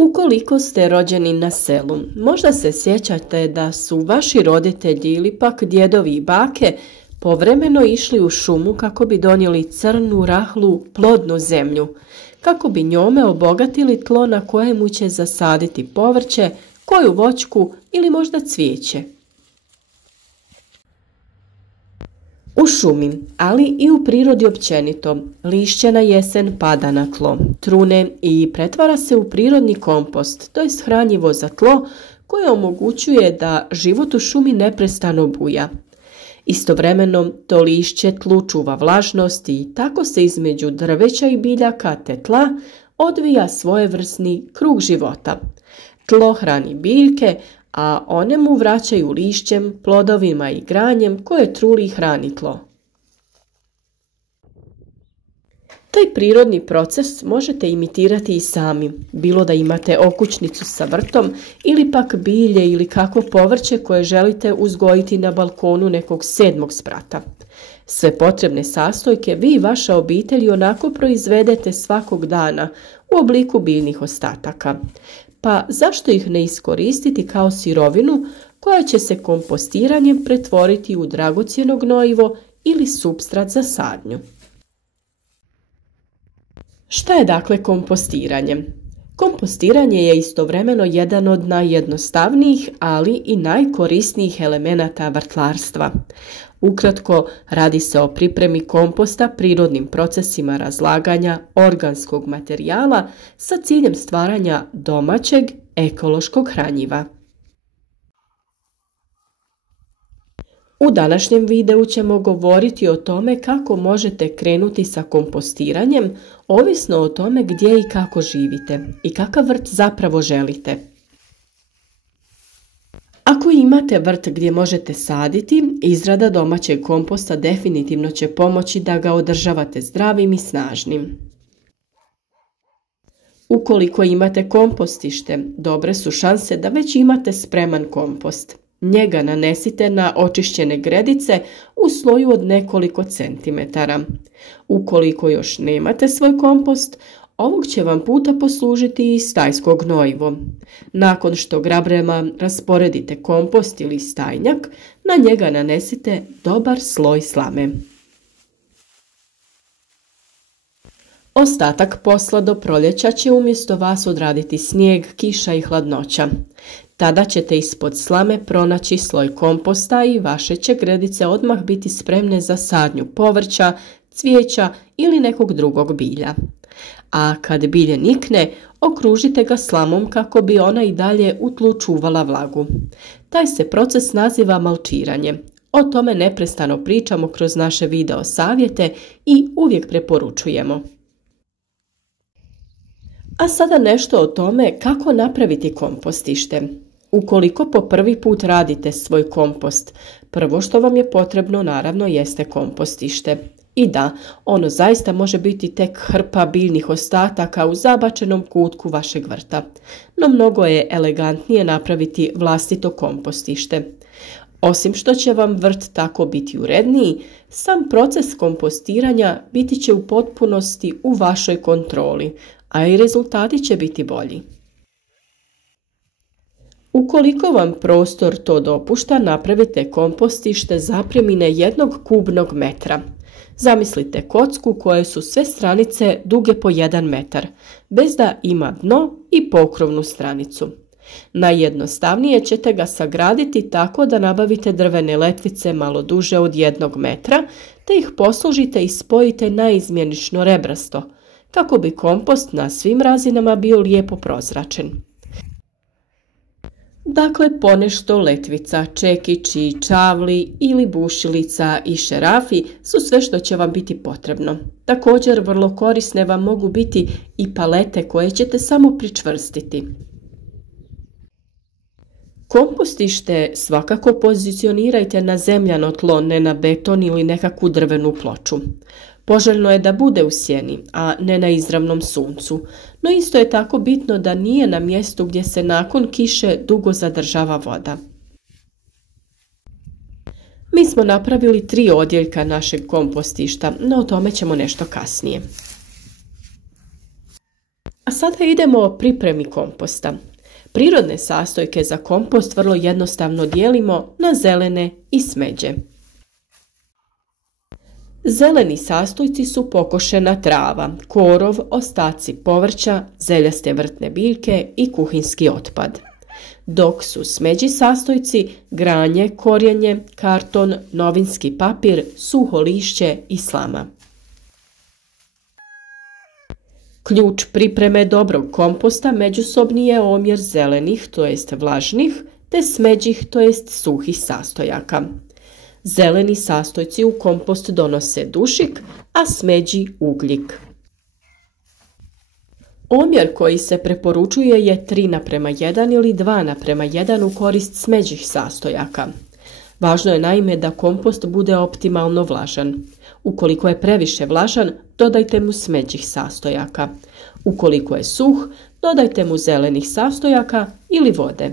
Ukoliko ste rođeni na selu, možda se sjećate da su vaši roditelji ili pak djedovi i bake povremeno išli u šumu kako bi donijeli crnu, rahlu, plodnu zemlju, kako bi njome obogatili tlo na kojemu će zasaditi povrće, koju voćku ili možda cvijeće. U šumi, ali i u prirodi općenito, lišće na jesen pada na tlo, trune i pretvara se u prirodni kompost, to jest hranjivo za tlo koje omogućuje da život u šumi neprestano buja. Istovremeno to lišće tlu čuva vlažnost i tako se između drveća i biljaka te tla odvija svojevrsni krug života. Tlo hrani biljke, a one mu vraćaju lišćem, plodovima i granjem koje truli i hrani tlo. Taj prirodni proces možete imitirati i sami, bilo da imate okućnicu sa vrtom ili pak bilje ili kakvo povrće koje želite uzgojiti na balkonu nekog 7. sprata. Sve potrebne sastojke vi i vaša obitelj onako proizvedete svakog dana u obliku biljnih ostataka. Pa zašto ih ne iskoristiti kao sirovinu koja će se kompostiranjem pretvoriti u dragocjeno gnojivo ili supstrat za sadnju? Šta je dakle kompostiranje? Kompostiranje je istovremeno jedan od najjednostavnijih, ali i najkorisnijih elemenata vrtlarstva. Ukratko, radi se o pripremi komposta prirodnim procesima razlaganja organskog materijala sa ciljem stvaranja domaćeg ekološkog hranjiva. U današnjem videu ćemo govoriti o tome kako možete krenuti sa kompostiranjem, ovisno o tome gdje i kako živite i kakav vrt zapravo želite. Ako imate vrt gdje možete saditi, izrada domaćeg komposta definitivno će pomoći da ga održavate zdravim i snažnim. Ukoliko imate kompostište, dobre su šanse da već imate spreman kompost. Njega nanesite na očišćene gredice u sloju od nekoliko centimetara. Ukoliko još nemate svoj kompost, ovog će vam puta poslužiti i stajsko gnojivo. Nakon što grabrema rasporedite kompost ili stajnjak, na njega nanesite dobar sloj slame. Ostatak posla do proljeća će umjesto vas odraditi snijeg, kiša i hladnoća. Tada ćete ispod slame pronaći sloj komposta i vaše će gredice odmah biti spremne za sadnju povrća, cvijeća ili nekog drugog bilja. A kad bilje nikne, okružite ga slamom kako bi ona i dalje u tlu čuvala vlagu. Taj se proces naziva malčiranje. O tome neprestano pričamo kroz naše video savjete i uvijek preporučujemo. A sada nešto o tome kako napraviti kompostište. Ukoliko po prvi put radite svoj kompost, prvo što vam je potrebno naravno jeste kompostište. I da, ono zaista može biti tek hrpa biljnih ostataka u zabačenom kutku vašeg vrta. No mnogo je elegantnije napraviti vlastito kompostište. Osim što će vam vrt tako biti uredniji, sam proces kompostiranja biti će u potpunosti u vašoj kontroli, a i rezultati će biti bolji. Ukoliko vam prostor to dopušta, napravite kompostište zapremine 1 kubnog metra. Zamislite kocku koje su sve stranice duge po 1 metar, bez da ima dno i pokrovnu stranicu. Najjednostavnije ćete ga sagraditi tako da nabavite drvene letvice malo duže od 1 metra, te ih posložite i spojite naizmjenično rebrasto, kako bi kompost na svim razinama bio lijepo prozračen. Dakle, ponešto letvica, čekići, čavli ili bušilica i šerafi su sve što će vam biti potrebno. Također, vrlo korisne vam mogu biti i palete koje ćete samo pričvrstiti. Kompostište svakako pozicionirajte na zemljano tlo, ne na beton ili nekakvu drvenu ploču. Poželjno je da bude u sjeni, a ne na izravnom suncu, no isto je tako bitno da nije na mjestu gdje se nakon kiše dugo zadržava voda. Mi smo napravili 3 odjeljka našeg kompostišta, no o tome ćemo nešto kasnije. A sada idemo o pripremi komposta. Prirodne sastojke za kompost vrlo jednostavno dijelimo na zelene i smeđe. Zeleni sastojci su pokošena trava, korov, ostaci povrća, zeljaste vrtne biljke i kuhinski otpad. Dok su smeđi sastojci granje, korijenje, karton, novinski papir, suho lišće i slama. Ključ pripreme dobrog komposta međusobni je omjer zelenih, to jest vlažnih, te smeđih, to jest suhih sastojaka. Zeleni sastojci u kompost donose dušik, a smeđi ugljik. Omjer koji se preporučuje je 3:1 ili 2:1 u korist smeđih sastojaka. Važno je naime da kompost bude optimalno vlažan. Ukoliko je previše vlažan, dodajte mu smeđih sastojaka. Ukoliko je suh, dodajte mu zelenih sastojaka ili vode.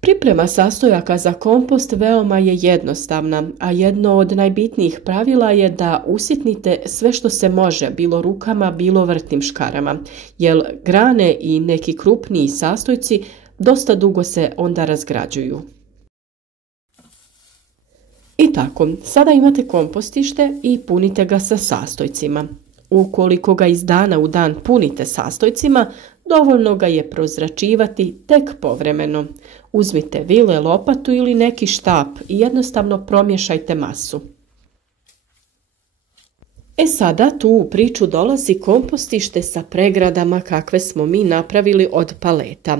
Priprema sastojaka za kompost veoma je jednostavna, a jedno od najbitnijih pravila je da usitnite sve što se može, bilo rukama, bilo vrtnim škarama, jer grane i neki krupniji sastojci dosta dugo se onda razgrađuju. I tako, sada imate kompostište i punite ga sa sastojcima. Ukoliko ga iz dana u dan punite sastojcima, dovoljno ga je prozračivati tek povremeno. Uzmite vile, lopatu ili neki štap i jednostavno promješajte masu. Sada tu u priču dolazi kompostište sa pregradama kakve smo mi napravili od paleta.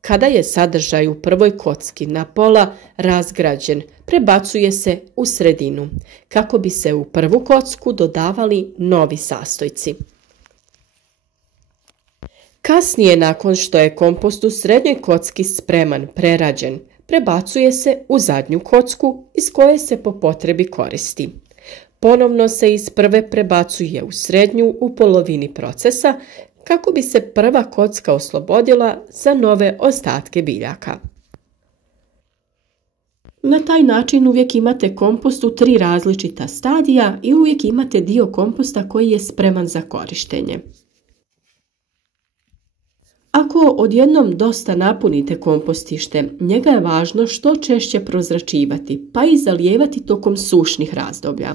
Kada je sadržaj u prvoj kocki na pola razgrađen, prebacuje se u sredinu, kako bi se u prvu kocku dodavali novi sastojci. Kasnije, nakon što je kompost u srednjoj kocki spreman, prerađen, prebacuje se u zadnju kocku iz koje se po potrebi koristi. Ponovno se iz prve prebacuje u srednju u polovini procesa, kako bi se prva kocka oslobodila za nove ostatke biljaka. Na taj način uvijek imate kompost u 3 različita stadija i uvijek imate dio komposta koji je spreman za korištenje. Ako odjednom dosta napunite kompostište, njega je važno što češće prozračivati, pa i zalijevati tokom sušnih razdoblja.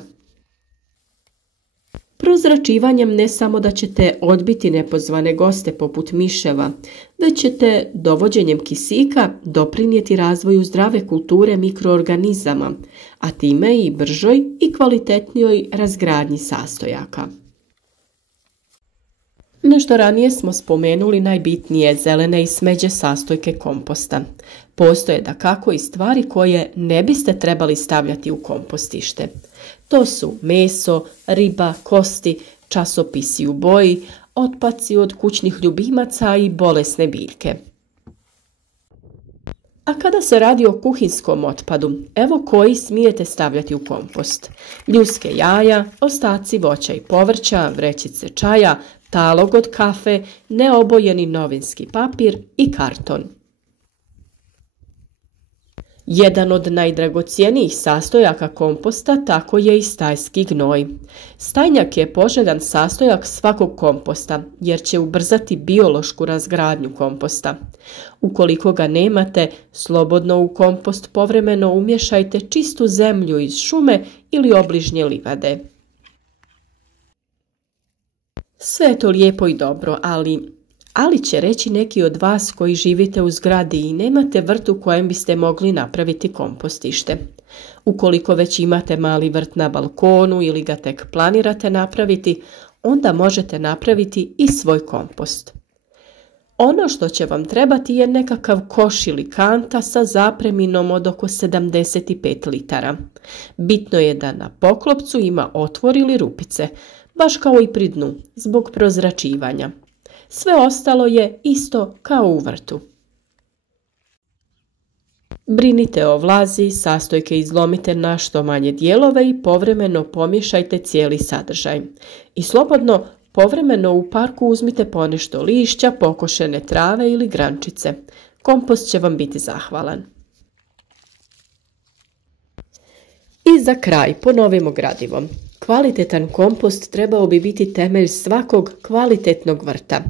Prozračivanjem ne samo da ćete odbiti nepozvane goste poput miševa, već ćete dovođenjem kisika doprinijeti razvoju zdrave kulture mikroorganizama, a time i bržoj i kvalitetnijoj razgradnji sastojaka. Nešto ranije smo spomenuli najbitnije zelene i smeđe sastojke komposta. Postoje dakako i stvari koje ne biste trebali stavljati u kompostište. To su meso, riba, kosti, časopisi u boji, otpaci od kućnih ljubimaca i bolesne biljke. A kada se radi o kuhinskom otpadu, evo koji smijete stavljati u kompost. Ljuske jaja, ostaci voća i povrća, vrećice čaja, talog od kafe, neobojeni novinski papir i karton. Jedan od najdragocjenijih sastojaka komposta tako je i stajski gnoj. Stajnjak je poželjan sastojak svakog komposta jer će ubrzati biološku razgradnju komposta. Ukoliko ga nemate, slobodno u kompost povremeno umješajte čistu zemlju iz šume ili obližnje livade. Sve je to lijepo i dobro, ali će reći neki od vas koji živite u zgradi i nemate vrt u kojem biste mogli napraviti kompostište. Ukoliko već imate mali vrt na balkonu ili ga tek planirate napraviti, onda možete napraviti i svoj kompost. Ono što će vam trebati je nekakav koš ili kanta sa zapreminom od oko 75 litara. Bitno je da na poklopcu ima otvor ili rupice, baš kao i pri dnu, zbog prozračivanja. Sve ostalo je isto kao u vrtu. Brinite o vlazi, sastojke izlomite na što manje dijelove i povremeno pomiješajte cijeli sadržaj. I slobodno povremeno u parku uzmite ponešto lišća, pokošene trave ili grančice. Kompost će vam biti zahvalan. I za kraj ponovimo gradivo. Kvalitetan kompost trebao bi biti temelj svakog kvalitetnog vrta.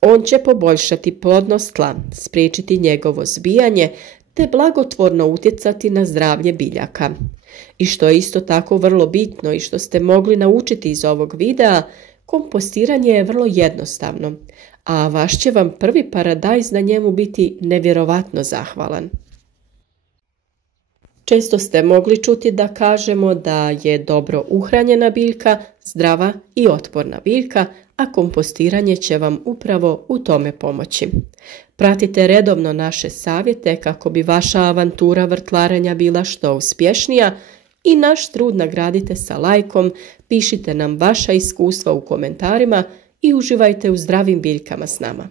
On će poboljšati plodnost tla, spriječiti njegovo zbijanje te blagotvorno utjecati na zdravlje biljaka. I što je isto tako vrlo bitno i što ste mogli naučiti iz ovog videa, kompostiranje je vrlo jednostavno, a vaš će vam prvi paradajz na njemu biti nevjerovatno zahvalan. Često ste mogli čuti da kažemo da je dobro uhranjena biljka zdrava i otporna biljka, a kompostiranje će vam upravo u tome pomoći. Pratite redovno naše savjete kako bi vaša avantura vrtlarenja bila što uspješnija i naš trud nagradite sa lajkom, pišite nam vaša iskustva u komentarima i uživajte u zdravim biljkama s nama.